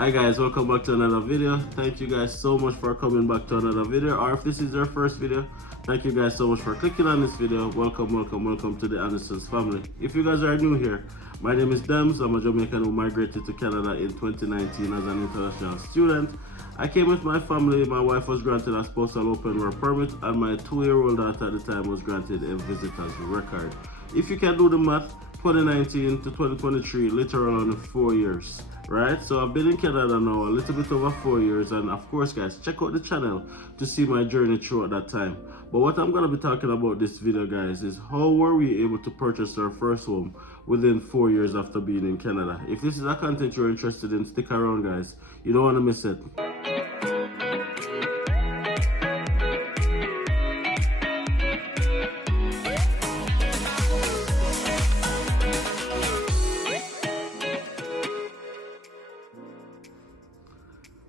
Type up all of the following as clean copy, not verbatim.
Hi guys, welcome back to another video. Thank you guys so much for coming back to another video, or if this is your first video, thank you guys so much for clicking on this video. Welcome to the DiAndersons family. If you guys are new here, my name is Dems. I'm a Jamaican who migrated to Canada in 2019 as an international student. I came with my family. My wife was granted a spousal open work permit, and my 2-year-old daughter at the time was granted a visitor's record. If you can do the math, 2019 to 2023, literally only 4 years, right? So I've been in Canada now a little bit over 4 years, and of course guys, check out the channel to see my journey throughout that time. But what I'm going to be talking about this video guys is how were we able to purchase our first home within 4 years after being in Canada. If this is a content you're interested in, stick around guys, you don't want to miss it.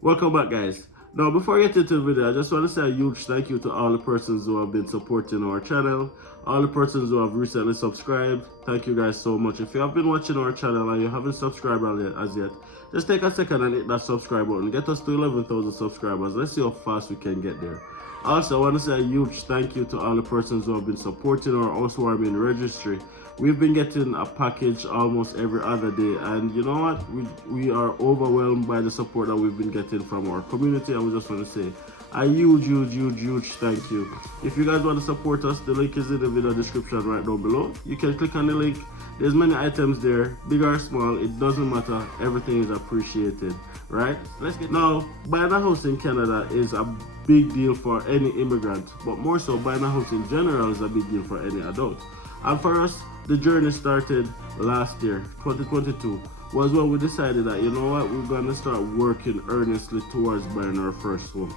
Welcome back guys. Now before I get into the video, I just want to say a huge thank you to all the persons who have been supporting our channel, all the persons who have recently subscribed. Thank you guys so much. If you have been watching our channel and you haven't subscribed as yet, just take a second and hit that subscribe button. Get us to 11,000 subscribers. Let's see how fast we can get there. Also, I want to say a huge thank you to all the persons who have been supporting our housewarming registry. We've been getting a package almost every other day, and you know what? We are overwhelmed by the support that we've been getting from our community, and we just want to say a huge thank you. If you guys want to support us, the link is in the video description right down below. You can click on the link. There's many items there, big or small, it doesn't matter. Everything is appreciated, right? Let's get now. Buying a house in Canada is a big deal for any immigrant, but more so buying a house in general is a big deal for any adult. And for us, the journey started last year, 2022, was when we decided that, you know what, we're going to start working earnestly towards buying our first home.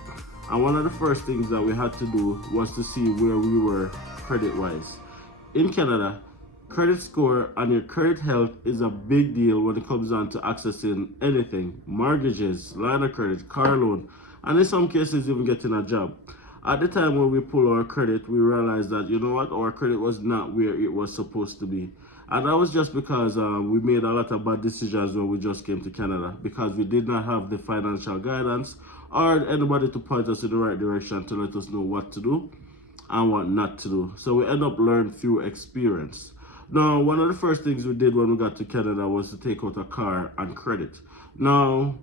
And one of the first things that we had to do was to see where we were credit-wise. In Canada, credit score and your credit health is a big deal when it comes down to accessing anything, mortgages, line of credit, car loan, and in some cases even getting a job. At the time when we pulled our credit, we realized that, you know what, our credit was not where it was supposed to be. And that was just because we made a lot of bad decisions when we just came to Canada, because we did not have the financial guidance or anybody to point us in the right direction to let us know what to do and what not to do. So we end up learning through experience. Now, one of the first things we did when we got to Canada was to take out a car and credit. Now,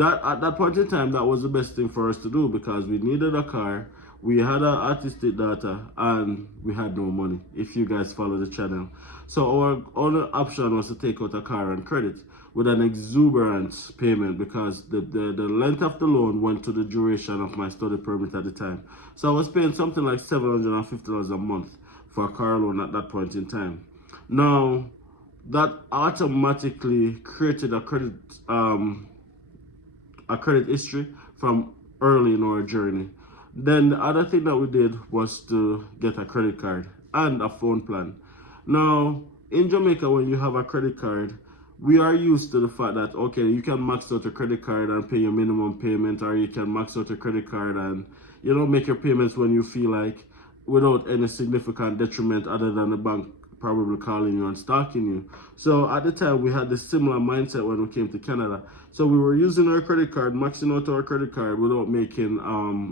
at that point in time, that was the best thing for us to do because we needed a car, we had an artistic daughter, and we had no money, if you guys follow the channel. So our only option was to take out a car and credit with an exuberant payment because the length of the loan went to the duration of my study permit at the time. So I was paying something like $750 a month for a car loan at that point in time. Now, that automatically created a credit history from early in our journey. Then the other thing that we did was to get a credit card and a phone plan. Now, in Jamaica, when you have a credit card, we are used to the fact that, okay, you can max out your credit card and pay your minimum payment, or you can max out your credit card and, you know, make your payments when you feel like, without any significant detriment other than the bank probably calling you and stalking you. So at the time, we had the similar mindset when we came to Canada. So we were using our credit card, maxing out our credit card without making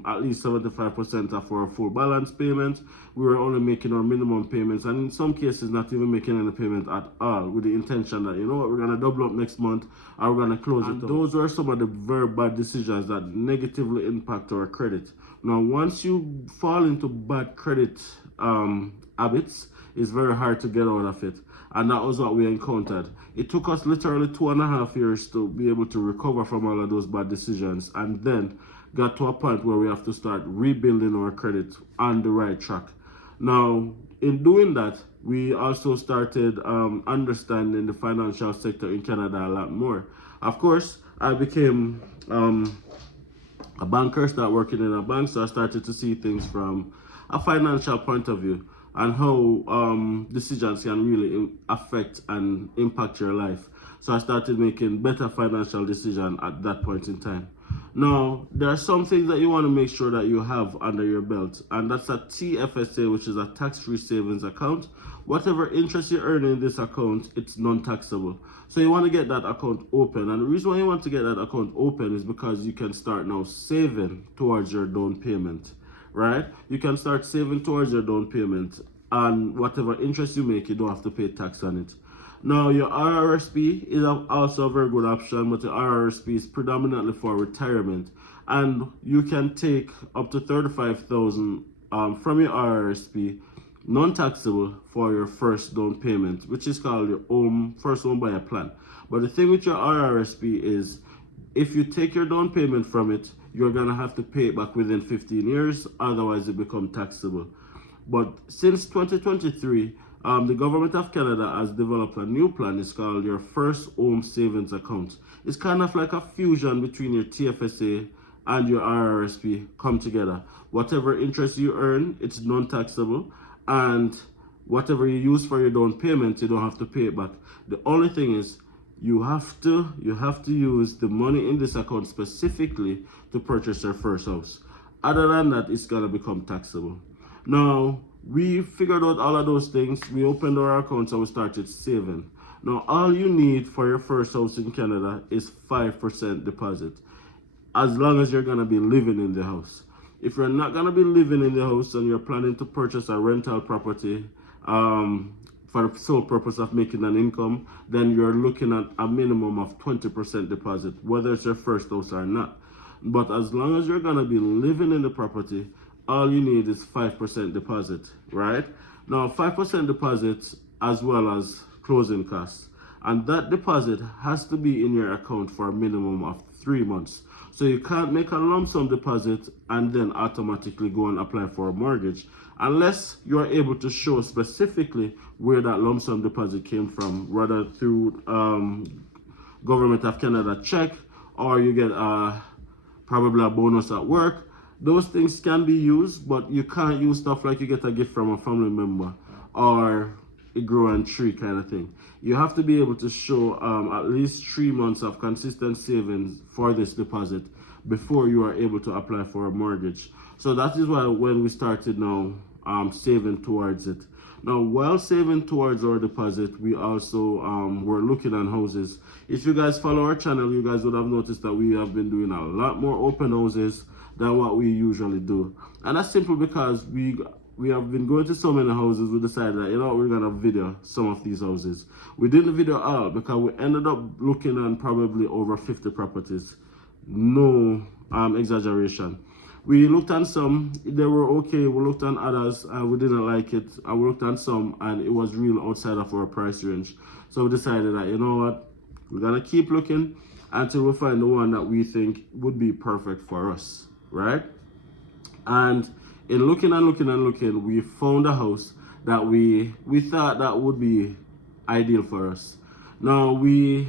at least 75% of our full balance payment. We were only making our minimum payments, and in some cases not even making any payment at all, with the intention that, you know what, we're gonna double up next month or we're gonna close it. Those were some of the very bad decisions that negatively impact our credit. Now, once you fall into bad credit habits, it's very hard to get out of it, and that was what we encountered. It took us literally 2.5 years to be able to recover from all of those bad decisions, and then got to a point where we have to start rebuilding our credit on the right track. Now, in doing that, we also started understanding the financial sector in Canada a lot more. Of course, I became a banker, started working in a bank, so I started to see things from a financial point of view and how decisions can really affect and impact your life. So I started making better financial decisions at that point in time. Now, there are some things that you want to make sure that you have under your belt, and that's a TFSA, which is a tax-free savings account. Whatever interest you earn in this account, it's non-taxable. So you want to get that account open, and the reason why you want to get that account open is because you can start now saving towards your down payment, right? You can start saving towards your down payment, and whatever interest you make, you don't have to pay tax on it. Now, your RRSP is also a very good option, but the RRSP is predominantly for retirement, and you can take up to 35,000 from your RRSP, non-taxable, for your first down payment, which is called your first home buyer plan. But the thing with your RRSP is, if you take your down payment from it, you're gonna have to pay it back within 15 years, otherwise it becomes taxable. But since 2023, the government of Canada has developed a new plan. It's called your First Home Savings Account. It's kind of like a fusion between your TFSA and your RRSP come together. Whatever interest you earn, it's non-taxable, and whatever you use for your down payment, you don't have to pay it back. The only thing is, you have to use the money in this account specifically to purchase your first house. Other than that, it's gonna become taxable. Now, we figured out all of those things. We opened our accounts and we started saving. Now, all you need for your first house in Canada is 5% deposit, as long as you're gonna be living in the house. If you're not gonna be living in the house and you're planning to purchase a rental property for the sole purpose of making an income, then you're looking at a minimum of 20% deposit, whether it's your first house or not. But as long as you're gonna be living in the property, all you need is 5% deposit, right? Now, 5% deposit as well as closing costs. And that deposit has to be in your account for a minimum of 3 months. So you can't make a lump sum deposit and then automatically go and apply for a mortgage unless you're able to show specifically where that lump sum deposit came from, whether through Government of Canada check, or you get probably a bonus at work. Those things can be used, but you can't use stuff like you get a gift from a family member or a growing tree kind of thing. You have to be able to show at least 3 months of consistent savings for this deposit before you are able to apply for a mortgage. So that is why when we started now saving towards it. Now, while saving towards our deposit, we also were looking at houses. If you guys follow our channel, you guys would have noticed that we have been doing a lot more open houses than what we usually do. And that's simply because we have been going to so many houses, we decided that, you know, we're gonna video some of these houses. We didn't video all because we ended up looking at probably over 50 properties. No exaggeration. We looked at some, they were okay. We looked at others and we didn't like it. And we looked at some and it was real outside of our price range. So we decided that, you know what, we're gonna keep looking until we find the one that we think would be perfect for us, right? And in looking and looking and looking, we found a house that we thought that would be ideal for us. Now, we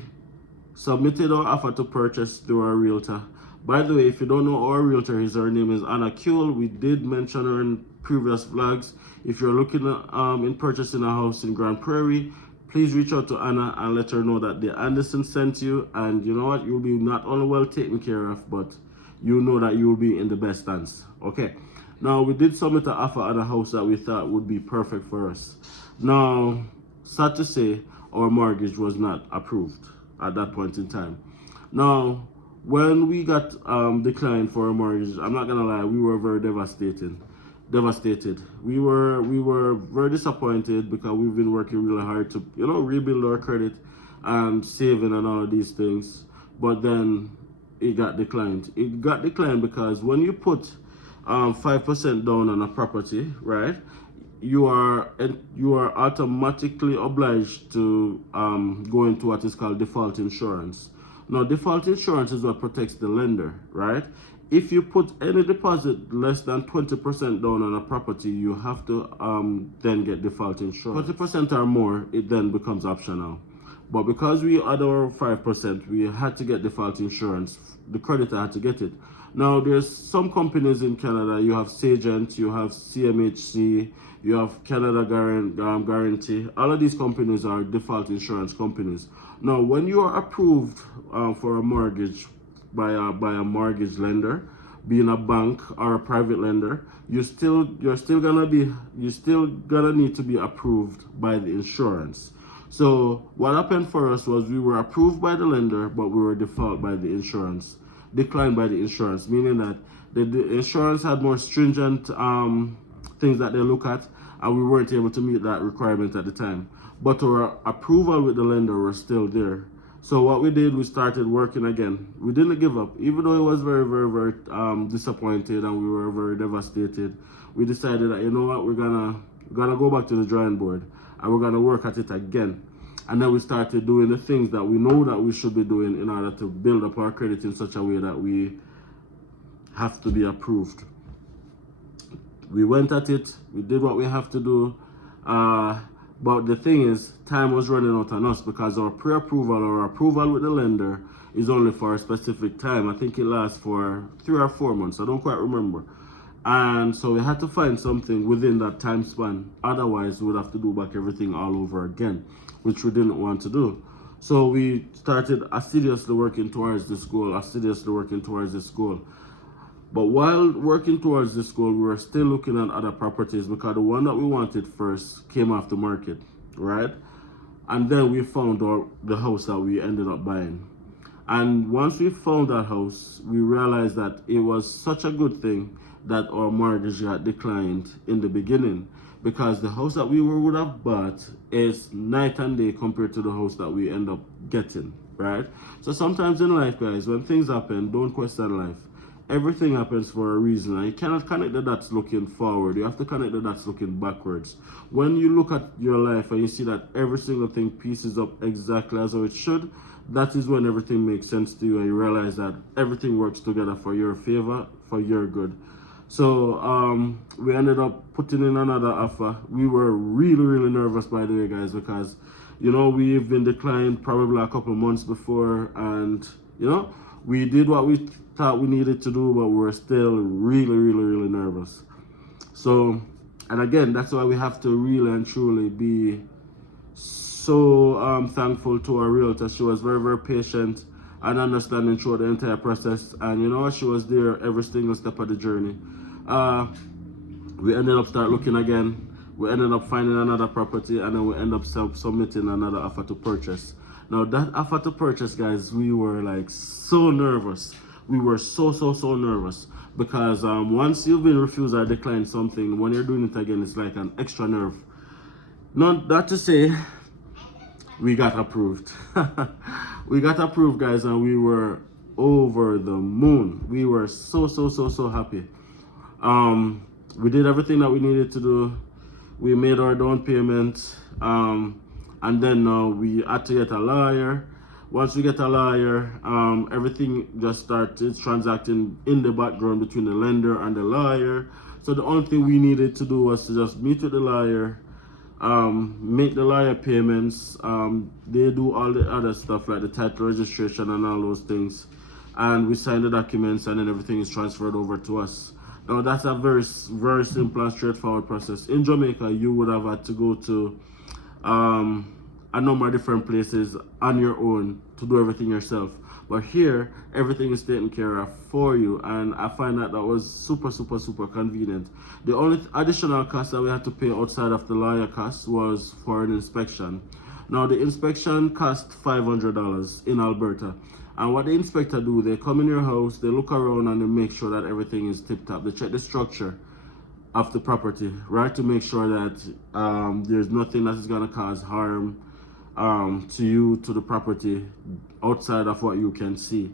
submitted our offer to purchase through our realtor. By the way, if you don't know our realtor, her name is Anna Kuhl. We did mention her in previous vlogs. If you're looking at in purchasing a house in Grand Prairie, please reach out to Anna and let her know that DiAndersons sent you. And you know what? You'll be not only well taken care of, but you know that you'll be in the best hands. Okay. Now, we did submit an offer on a house that we thought would be perfect for us. Now, sad to say, our mortgage was not approved at that point in time. Now, when we got declined for a mortgage, I'm not gonna lie, we were very devastated. We were very disappointed because we've been working really hard to, you know, rebuild our credit and saving and all of these things. But then it got declined. It got declined because when you put 5% down on a property, right, you are automatically obliged to go into what is called default insurance. Now, default insurance is what protects the lender, right? If you put any deposit less than 20% down on a property, you have to then get default insurance. 20% or more, it then becomes optional. But because we had our 5%, we had to get default insurance. The creditor had to get it. Now, there's some companies in Canada. You have Sagent, you have CMHC, you have Canada Guarantee. All of these companies are default insurance companies. Now, when you are approved for a mortgage by a mortgage lender, being a bank or a private lender, you're still gonna need to be approved by the insurance. So what happened for us was we were approved by the lender, but we were declined by the insurance, meaning that the insurance had more stringent things that they look at, and we weren't able to meet that requirement at the time. But our approval with the lender was still there. So what we did, we started working again. We didn't give up, even though it was very, very, very disappointed and we were very devastated. We decided that, you know what, we're gonna go back to the drawing board and we're gonna work at it again. And then we started doing the things that we know that we should be doing in order to build up our credit in such a way that we have to be approved. We went at it, we did what we have to do. But the thing is, time was running out on us because our pre-approval or approval with the lender is only for a specific time. I think it lasts for 3 or 4 months. I don't quite remember. And so we had to find something within that time span. Otherwise, we would have to do back everything all over again, which we didn't want to do. So we started assiduously working towards this goal. But while working towards this goal, we were still looking at other properties because the one that we wanted first came off the market, right? And then we found the house that we ended up buying. And once we found that house, we realized that it was such a good thing that our mortgage got declined in the beginning, because the house that we would have bought is night and day compared to the house that we end up getting, right? So sometimes in life, guys, when things happen, don't question life. Everything happens for a reason, and you cannot connect the dots looking forward. You have to connect the dots looking backwards. When you look at your life and you see that every single thing pieces up exactly as how it should, that is when everything makes sense to you and you realize that everything works together for your favor, for your good. So we ended up putting in another offer. We were really, really nervous, by the way, guys, because, you know, we've been declined probably a couple months before, and, you know, we did what we thought we needed to do, but we were still really, really, really nervous. So, and again, that's why we have to really and truly be so thankful to our realtor. She was very, very patient and understanding throughout the entire process, and you know, she was there every single step of the journey. We ended up start looking again. We ended up finding another property, and then we ended up submitting another offer to purchase. Now that offer to purchase, guys, we were like so nervous. We were so nervous because once you've been refused or declined something, when you're doing it again, it's like an extra nerve. Not that to say, we got approved. We got approved, guys, and we were over the moon. We were so happy. We did everything that we needed to do. We made our down payment, and then we had to get a lawyer. Once we get a lawyer, everything just started transacting in the background between the lender and the lawyer. So the only thing we needed to do was to just meet with the lawyer, make the lawyer payments. They do all the other stuff like the title registration and all those things, and we sign the documents, and then everything is transferred over to us. Now that's a very simple and straightforward process. In Jamaica, you would have had to go to a number of different places on your own to do everything yourself. But here, everything is taken care of for you, and I find that was super convenient. The only additional cost that we had to pay outside of the lawyer cost was for an inspection. Now the inspection cost $500 in Alberta. And what the inspector do, they come in your house, they look around and they make sure that everything is tip-top. They check the structure of the property, right, to make sure that there's nothing that is going to cause harm to you, to the property, outside of what you can see.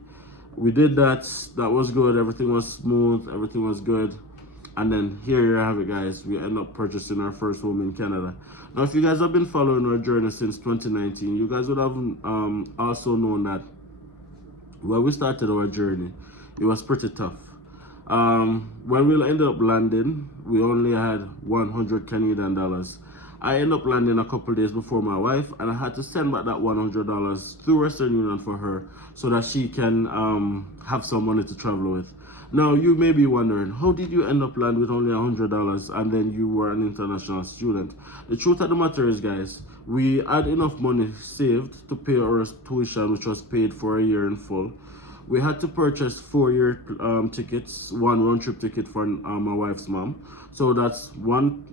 We did that. That was good. Everything was smooth. Everything was good. And then here you have it, guys. We end up purchasing our first home in Canada. Now, if you guys have been following our journey since 2019, you guys would have also known that when we started our journey, it was pretty tough. When we ended up landing, we only had 100 Canadian dollars. I ended up landing a couple days before my wife, and I had to send back that $100 through Western Union for her so that she can have some money to travel with. Now, you may be wondering, how did you end up land with only $100 and then you were an international student? The truth of the matter is, guys, we had enough money saved to pay our tuition, which was paid for a year in full. We had to purchase 4-year tickets, one round-trip ticket for my wife's mom. So that's one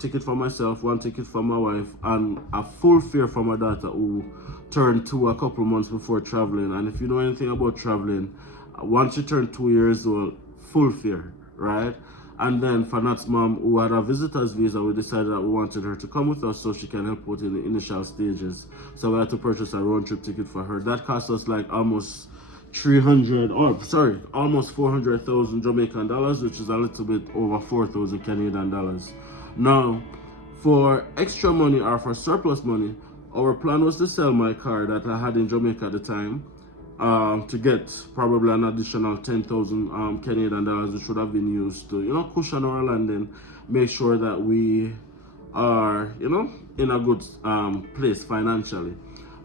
ticket for myself, one ticket for my wife, and a full fare for my daughter who turned 2 a couple months before traveling. And if you know anything about traveling, once you turn 2 years old, full fare, right? And then for Nat's mom, who had a visitor's visa, we decided that we wanted her to come with us so she can help out in the initial stages. So we had to purchase a round-trip ticket for her. That cost us like almost almost 400,000 Jamaican dollars, which is a little bit over 4,000 Canadian dollars. Now, for extra money or for surplus money, our plan was to sell my car that I had in Jamaica at the time to get probably an additional 10,000 Canadian dollars, which would have been used to, cushion our landing, make sure that we are, in a good place financially.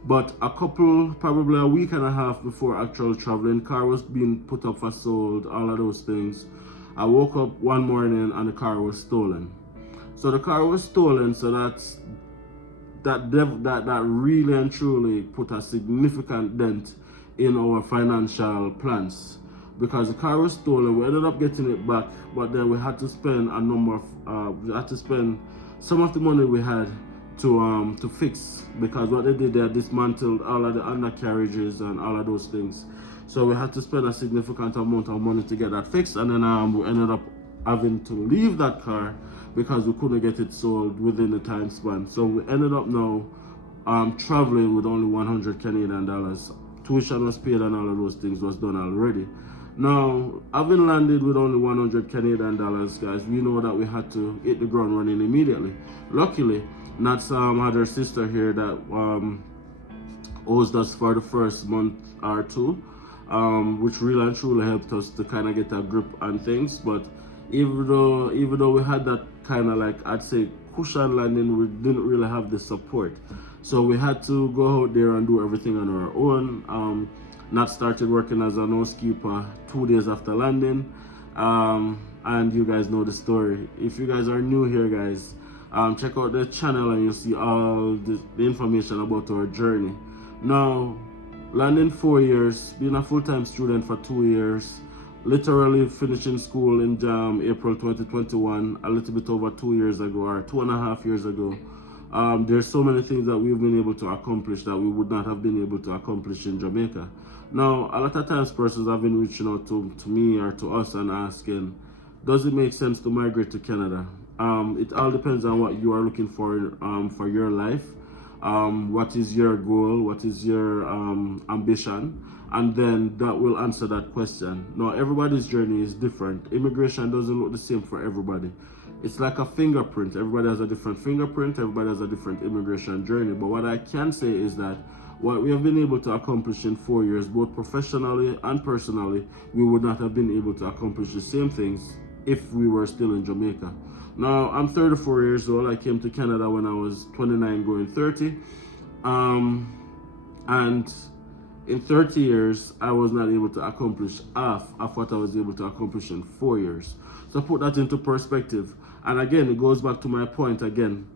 But probably a week and a half before actual traveling, car was being put up for sold, all of those things. I woke up one morning and the car was stolen. So the car was stolen, so that really and truly put a significant dent in our financial plans. Because the car was stolen, we ended up getting it back, but then we had to spend some of the money we had to fix, because what they did, they dismantled all of the undercarriages and all of those things. So we had to spend a significant amount of money to get that fixed, and then we ended up having to leave that car because we couldn't get it sold within the time span. So we ended up now traveling with only 100 Canadian dollars. Tuition was paid and all of those things was done already. Now, having landed with only 100 Canadian dollars, guys, we know that we had to hit the ground running immediately. Luckily, Nat's had her sister here that owes us for the first month or two, which really and truly helped us to kind of get a grip on things. But even though we had that kind of, like, I'd say, cushion landing, we didn't really have the support. So we had to go out there and do everything on our own. Nat started working as an housekeeper 2 days after landing, and you guys know the story. If you guys are new here, guys, check out the channel and you'll see all the information about our journey. Now, landing 4 years, being a full-time student for 2 years, literally finishing school in April 2021, a little bit over 2 years ago, or 2.5 years ago. There's so many things that we've been able to accomplish that we would not have been able to accomplish in Jamaica. Now, a lot of times persons have been reaching out to me or to us and asking, does it make sense to migrate to Canada? It all depends on what you are looking for your life. What is your goal? What is your ambition? And then that will answer that question. Now, everybody's journey is different. Immigration doesn't look the same for everybody. It's like a fingerprint. Everybody has a different fingerprint. Everybody has a different immigration journey. But what I can say is that what we have been able to accomplish in 4 years, both professionally and personally, we would not have been able to accomplish the same things if we were still in Jamaica. Now, I'm 34 years old. I came to Canada when I was 29 going 30. And in 30 years, I was not able to accomplish half of what I was able to accomplish in 4 years. So put that into perspective. And again, it goes back to my point again.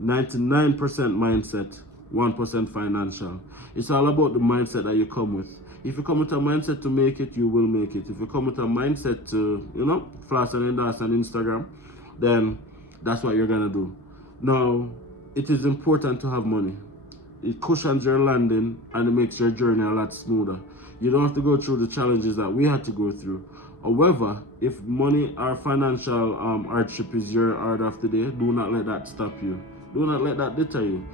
99% mindset, 1% financial. It's all about the mindset that you come with. If you come with a mindset to make it, you will make it. If you come with a mindset to, flash and endorse on Instagram, then that's what you're gonna do. Now, it is important to have money. It cushions your landing and it makes your journey a lot smoother. You don't have to go through the challenges that we had to go through. However, if money or financial hardship is your order of the day, do not let that stop you. Do not let that deter you.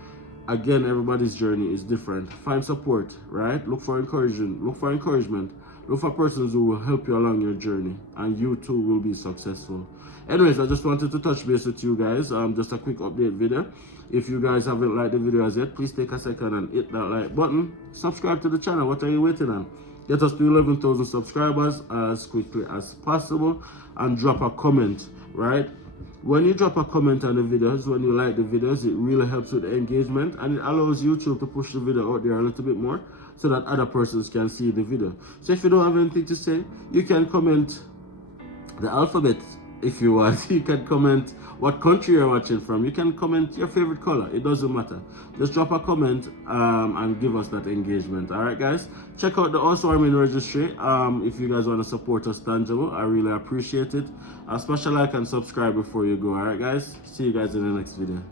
Again, everybody's journey is different. Find support, right? Look for encouragement. Look for persons who will help you along your journey, and you too will be successful. Anyways, I just wanted to touch base with you guys. Just a quick update video. If you guys haven't liked the video as yet, please take a second and hit that like button. Subscribe to the channel. What are you waiting on? Get us to 11,000 subscribers as quickly as possible, and drop a comment, right? When you drop a comment on the videos, when you like the videos, it really helps with the engagement, and it allows YouTube to push the video out there a little bit more so that other persons can see the video. So if you don't have anything to say, you can comment the alphabet if you want. You can comment what country you're watching from. You can comment your favorite color. It doesn't matter. Just drop a comment and give us that engagement. All right, guys. Check out the housewarming registry. If you guys want to support us tangible, I really appreciate it. A special like and subscribe before you go. All right, guys. See you guys in the next video.